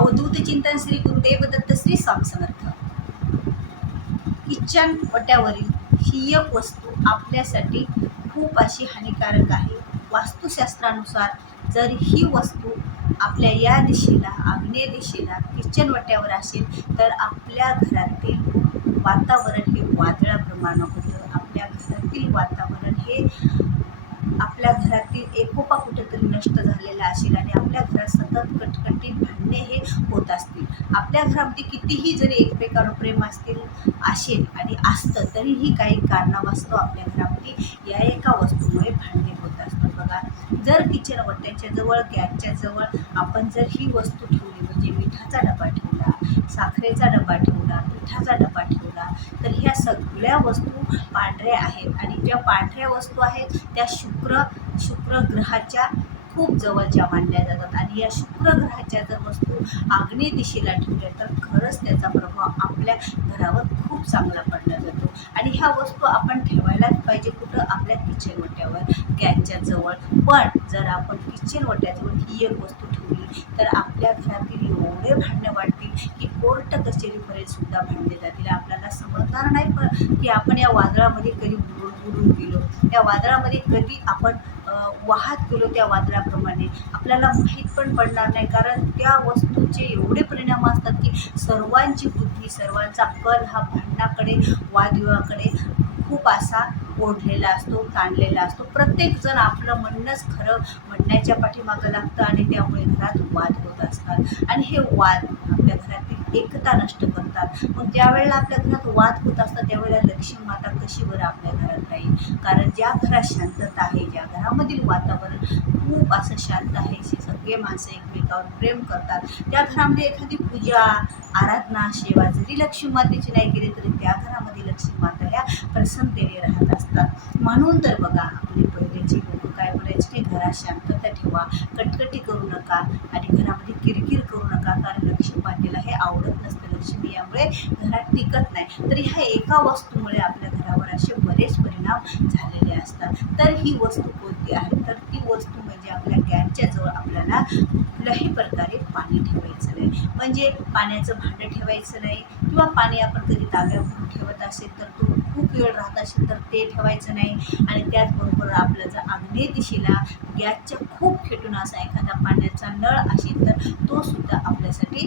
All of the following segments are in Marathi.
अवधूत चिंतन श्री गुरुदेव दत्त श्री स्वामी समर्थ. किचन वट्यावरील ही एक वस्तू आपल्यासाठी खूप अशी हानिकारक आहे. वास्तुशास्त्रानुसार जर ही वस्तू आपल्या या दिशेला आग्नेय दिशेला किचन वट्यावर असेल तर आपल्या घरातील वातावरण हे वादळाप्रमाणे होतं. आपल्या घरातील वातावरण हे आपल्या घरातील एकोपा कुठेतरी नष्ट झालेला असेल आणि आपल्या घरात सतत कटकटीत भांडणे हे होत असतील. आपल्या घरामध्ये कितीही जरी एकमेकावर प्रेम असतील असेल आणि असतं तरीही काही कारणावास्तव आपल्या घरामध्ये या एका वस्तूमुळे भांडणे होत असतात. बघा जर किचन वट्याच्या जवळ गॅसच्या जवळ आपण जर ही वस्तू ठेवली म्हणजे मिठाचा डबा ठेवला साखरेचा डबा ठेवला मिठाचा डबा ठेवला तर ह्या सगळ्या वस्तू पांढऱ्या आहेत. आणि ज्या पांढऱ्या वस्तू आहेत त्या शुक्र शुक्र ग्रहाच्या खूप जवळच्या मानल्या जातात. आणि या शुक्र ग्रहाच्या जर वस्तू आग्नेय दिशेला ठेवल्या तर खरंच त्याचा प्रभाव आपल्या घरावर खूप चांगला पडला जातो. आणि ह्या वस्तू आपण ठेवायलाच पाहिजे कुठं? आपल्या किचन वट्यावर गॅसच्या जवळ. पण जर आपण किचन वट्याजवळ ही एक वस्तू ठेवली तर आपल्या घरातील एवढे भांडणं वाढतील की कोर्ट कचेरीपर्यंत सुद्धा भांडले जातील. आपल्याला समजणार नाही पण की आपण या वादळामध्ये कधी बुडून बुडून गेलो. त्या वादळामध्ये कधी आपण वाहत गेलो त्या वादळाप्रमाणे. आपल्याला माहीत पण पडणार नाही कारण त्या वस्तूचे एवढे परिणाम असतात की सर्वांची बुद्धी सर्वांचा कल हा भांडणाकडे वादविवाकडे खूप असा ओढलेला असतो ताणलेला असतो. प्रत्येकजण आपलं म्हणणंच खरं म्हणण्याच्या पाठीमागं लागतं आणि त्यामुळे घरात वाद होत असतात. आणि हे वाद आपल्या घरातील एकता नष्ट करतात. मग ज्यावेळेला आपल्या घरात वाद होत असतात त्यावेळेला लक्ष्मी माता कशी बरं आपल्या घरात राहील? कारण ज्या घरात शांतता आहे ज्या घरामधील वातावरण खूप असं शांत आहे सगळे माणसं एकमेकावर प्रेम करतात. त्या घरामध्ये एखादी पूजा आराधना सेवा जरी लक्ष्मी मातेची नाही केली तरी त्या घरामध्ये लक्ष्मी माता ह्या प्रसन्नतेने राहत असतात. म्हणून तर बघा आपले पहिलेचे लोक काय म्हणायचे? की घरात शांतता ठेवा कटकटी करू नका आणि घरामध्ये किरकिर करू नका कारण लक्ष्मी मातेला हे आवडत नसतं लक्ष्मी यामुळे घरात टिकत नाही. तर ह्या एका वस्तूमुळे आपल्या घरावर असे बरेच परिणाम झालेले असतात. तर ही वस्तू कोणती आहे? तर ती वस्तू म्हणजे आपल्या गॅसच्या जवळ आपल्याला कुठल्याही प्रकारे पाणी ठेवायचं नाही. म्हणजे पाण्याचं भांडं ठेवायचं नाही किंवा पाणी आपण कधी ताब्यावरून ठेवत असेल तर तो खूप वेळ राहत असेल तर ते ठेवायचं नाही. आणि त्याचबरोबर आपलं जर आग्नेय दिशेला गॅसच्या खूप खेटून असा एखादा पाण्याचा नळ असेल तर तो सुद्धा आपल्यासाठी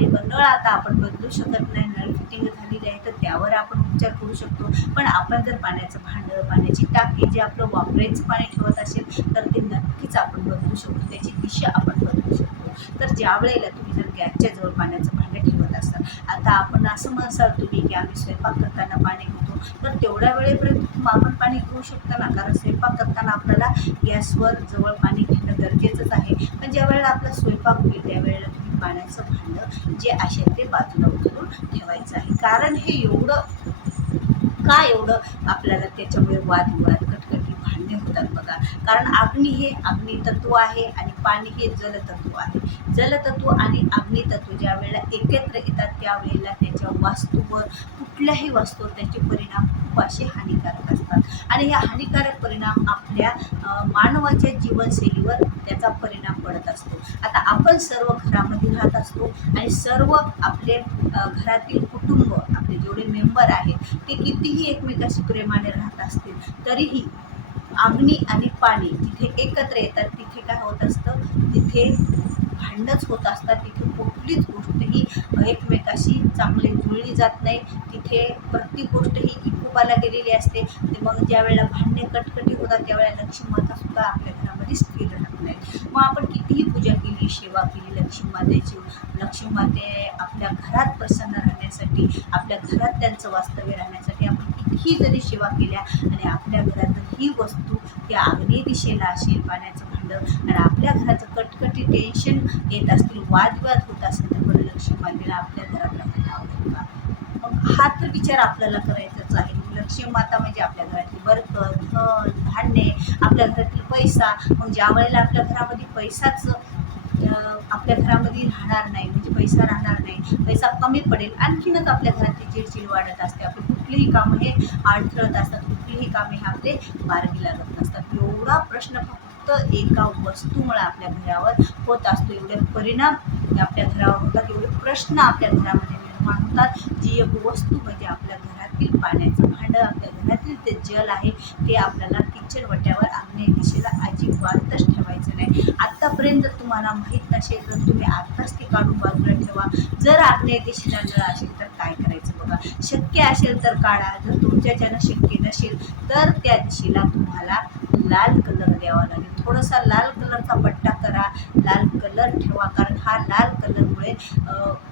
आणि नळ आता आपण बदलू शकत नाही. नळ फिटिंग झालेली आहे तर त्यावर आपण उपचार करू शकतो. पण आपण जर पाण्याचं भांडं पाण्याची टाकी जे आपलं वापरायचं पाणी ठेवत असेल तर ते नक्कीच आपण बदलू शकतो. त्याची दिशा आपण बदलू शकतो. तर ज्या वेळेला तुम्ही जर गॅसच्या जवळ पाण्याचं भांडं ठेवत असाल आता आपण असं म्हणसाल तुम्ही की आम्ही स्वयंपाक करताना पाणी घेतो तर तेवढ्या वेळेपर्यंत तुम्ही आपण पाणी घेऊ शकता ना? कारण स्वयंपाक करताना आपल्याला गॅसवर जवळ पाणी घेणं गरजेचंच आहे. पण ज्या वेळेला आपला स्वयंपाक होईल त्यावेळेला पाण्याचं भांडं जे असेल ते बाजूला उचलून ठेवायचं आहे. कारण हे एवढं का एवढं? आपल्याला त्याच्यामुळे वादविवाद कटकटी होतात बघा. कारण अग्नी हे अग्नी तत्व आहे आणि पाणी हे जलतत्व आहे. जलतत्व आणि अग्नितत्व ज्या वेळेला एकत्र येतात त्यावेळेला त्याच्या वास्तूवर कुठल्याही वास्तूवर त्याचे परिणाम खूप असे हानिकारक असतात. आणि या हानिकारक परिणाम आपल्या मानवाच्या जीवनशैलीवर त्याचा परिणाम पडत असतो. आता आपण सर्व घरामध्ये राहत असतो आणि सर्व आपले घरातील कुटुंब आपले जेवढे मेंबर आहेत ते कितीही एकमेकाशी प्रेमाने राहत असतील तरीही अग्नी आणि पाणी तिथे एकत्र येतात तिथे काय होत असतं? तिथे भांडणच होत असतात तिथे कुठलीच गोष्ट ही एकमेकाशी चांगली जुळली जात नाही. तिथे प्रत्येक गोष्ट ही इकोपाला गेलेली असते. ते मग ज्या वेळेला भांडणे कटकटी होतात त्यावेळेला लक्ष्मी माता सुद्धा आपल्या घरामध्ये स्थिर राहत नाही मग आपण कितीही पूजा केली सेवा केली लक्ष्मी मातेची लक्ष्मी माते आपल्या घरात प्रसन्न राहण्यासाठी आपल्या घरात त्यांचं वास्तव्य राहण्यासाठी आपण ही जरी सेवा केल्या आणि आपल्या घरात ही वस्तू त्या आग्नेय दिशेला असेल पाण्याचं भांडं आणि आपल्या घराचं कटकटी टेन्शन येत असतील वादविवाद होत असेल तर बरं लक्ष्मी मातेला आपल्या घरात राहायला का मग हा तर विचार आपल्याला करायचाच आहे. लक्ष्मी माता म्हणजे आपल्या घरातली बरकत धन धान्य आपल्या घरातील पैसा. मग ज्या वेळेला आपल्या घरामध्ये पैसाच आपल्या घरामध्ये राहणार नाही म्हणजे पैसा राहणार नाही पैसा कमी पडेल. आणखीनच आपल्या घरातली चिडचिड वाढत असते. आपण कुठलीही कामं हे अडथळत असतात कुठलीही कामे हे आपले मार्गी लागत असतात एवढा प्रश्न फक्त फक्त एका वस्तूमुळे आपल्या घरावर होत असतो. एवढे परिणाम आपल्या घरावर होतात एवढे प्रश्न आपल्या घरामध्ये निर्माण होतात जी एक वस्तू म्हणजे आपल्या घरातील पाण्याचं भांडं आपल्या घरातील ते जल आहे ते आपल्याला किचन वट्यावर आग्नेय दिशेला अजिबातच ठेवायचं नाही. आत्तापर्यंत जर तुम्हाला माहीत नसेल तर तुम्ही आत्ताच ते काढून बाजूला ठेवा. जर आग्नेय दिशेला नळ असेल तर काय करायचं बघा. शक्य असेल तर काढा. जर तुमच्याच्यानं शक्य नसेल तर त्या दिशेला तुम्हाला लाल कलर द्यावा लागेल. थोडासा लाल कलरचा पट्टा करा. लाल कलर ठेवा. कारण हा लाल कलरमुळे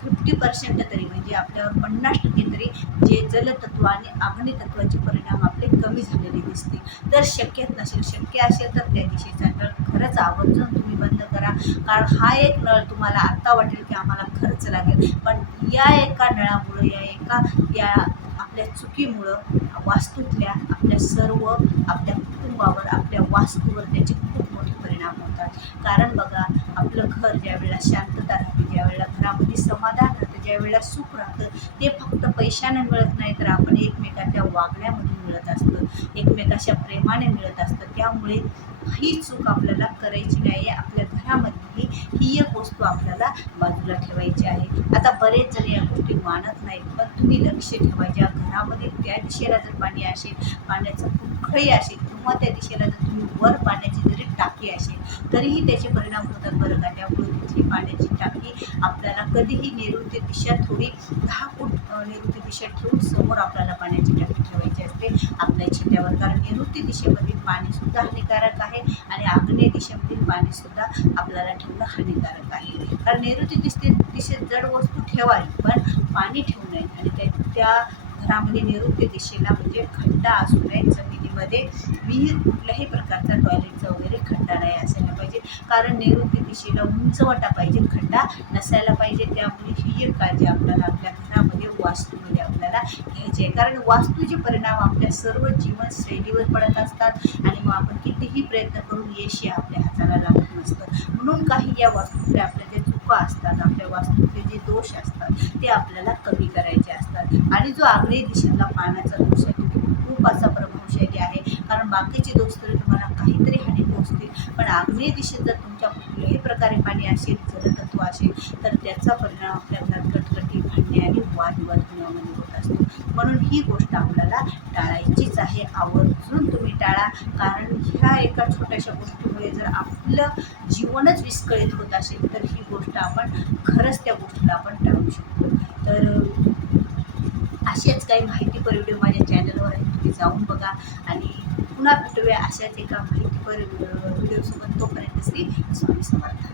फिफ्टी पर्सेंट तरी म्हणजे आपल्यावर पन्नास टक्के तरी जे जलतत्व आणि अग्नितत्वाचे परिणाम आपले कमी झालेले दिसतील. जर शक्यच नसेल शक्य असेल तर त्या दिशेचा नळ खरंच आवर्जून तुम्ही बंद करा. कारण हा एक नळ तुम्हाला आत्ता वाटेल की आम्हाला खर्च लागेल. पण या एका नळामुळं या एका या आपल्या चुकीमुळं वास्तूतल्या आपल्या सर्व आपल्या रूपावर आपल्या वास्तूवर त्याचे खूप मोठे परिणाम होतात. कारण बघा आपलं घर ज्या वेळेला शांतता राहते ज्या वेळेला घरामध्ये समाधान राहतं ज्या वेळेला सुख राहतं ते फक्त पैशाने मिळत नाही तर आपण एकमेकाच्या वागण्यामधून मिळत असतं. एकमेकाच्या प्रेमाने मिळत असतं. त्यामुळे ही चूक आपल्याला करायची नाही. आहे आपल्या घरामध्ये ही एक वस्तू आपल्याला बाजूला ठेवायची आहे. आता बरेच जण या गोष्टी मानत नाहीत पण तुम्ही लक्ष ठेवा ज्या घरामध्ये त्या दिशेला जर पाणी असेल पाण्याचं कुठंही असेल त्या दिशेला जर तुम्ही वर पाण्याची जरी टाकी असेल तरीही त्याचे परिणाम होतात बरं का. त्यामुळे तिथली पाण्याची टाकी आपल्याला कधीही नैऋत्य दिशा थोडी दहा फूट नैऋत्य दिशा ठेवून समोर आपल्याला पाण्याची टाकी ठेवायची असते. आपल्या छिट्यावर कारण नैऋत्य दिशेमधील पाणीसुद्धा हानिकारक आहे आणि आग्नेय दिशेमधील पाणीसुद्धा आपल्याला ठेवणं हानिकारक आहे. कारण नैऋत्य दिशे दिशेत जड वस्तू ठेवावी पण पाणी ठेवू नये. आणि त्या त्या घरामध्ये नैऋत्य दिशेला म्हणजे खड्डा असू नये जमिनीमध्ये. विहीर कुठल्याही प्रकारचा टॉयलेटचा वगैरे खड्डा नाही असायला पाहिजे. कारण नैऋत्य दिशेला उंचवटा पाहिजे खड्डा नसायला पाहिजे. त्यामुळे ही एक काळजी आपल्याला आपल्या घरामध्ये वास्तूमध्ये आपल्याला घ्यायची आहे. कारण वास्तूचे परिणाम आपल्या सर्व जीवनशैलीवर पडत असतात आणि मग आपण कितीही प्रयत्न करून यश हे आपल्या हाताला लागत नसतं. म्हणून काही या वास्तूकडे आपल्या ज्या असतात आपल्या वास्तूचे जे दोष असतात ते आपल्याला कमी करायचे असतात. आणि जो आग्नेय दिशेला पाण्याचा दोष आहे तो खूप असा प्रभावशाली आहे. कारण बाकीचे दोष तरी तुम्हाला काहीतरी हानी पोचतील पण आग्नेय दिशेत जर तुमच्या कुठल्याही प्रकारे पाणी असेल जलतत्व असेल तर त्याचा परिणाम आपल्या घरात कटकट भांडणे आणि वादविवाद होण्यामध्ये होत असतो. म्हणून ही गोष्ट आपल्याला टाळायचीच आहे. आवर्जून तुम्ही टाळा. कारण ह्या एका छोट्याशा गोष्टीमुळे जर आपलं जीवनच विस्कळीत होत असेल तर ही गोष्ट आपण खरंच त्या गोष्टीला आपण टाळू शकतो. तर असेच काही माहितीपर व्हिडिओ माझ्या चॅनलवर आहे. तुम्ही जाऊन बघा. आणि पुन्हा भेटूया अशाच एका माहितीपर व्हिडिओसोबत. तोपर्यंत श्री स्वामी समर्थ.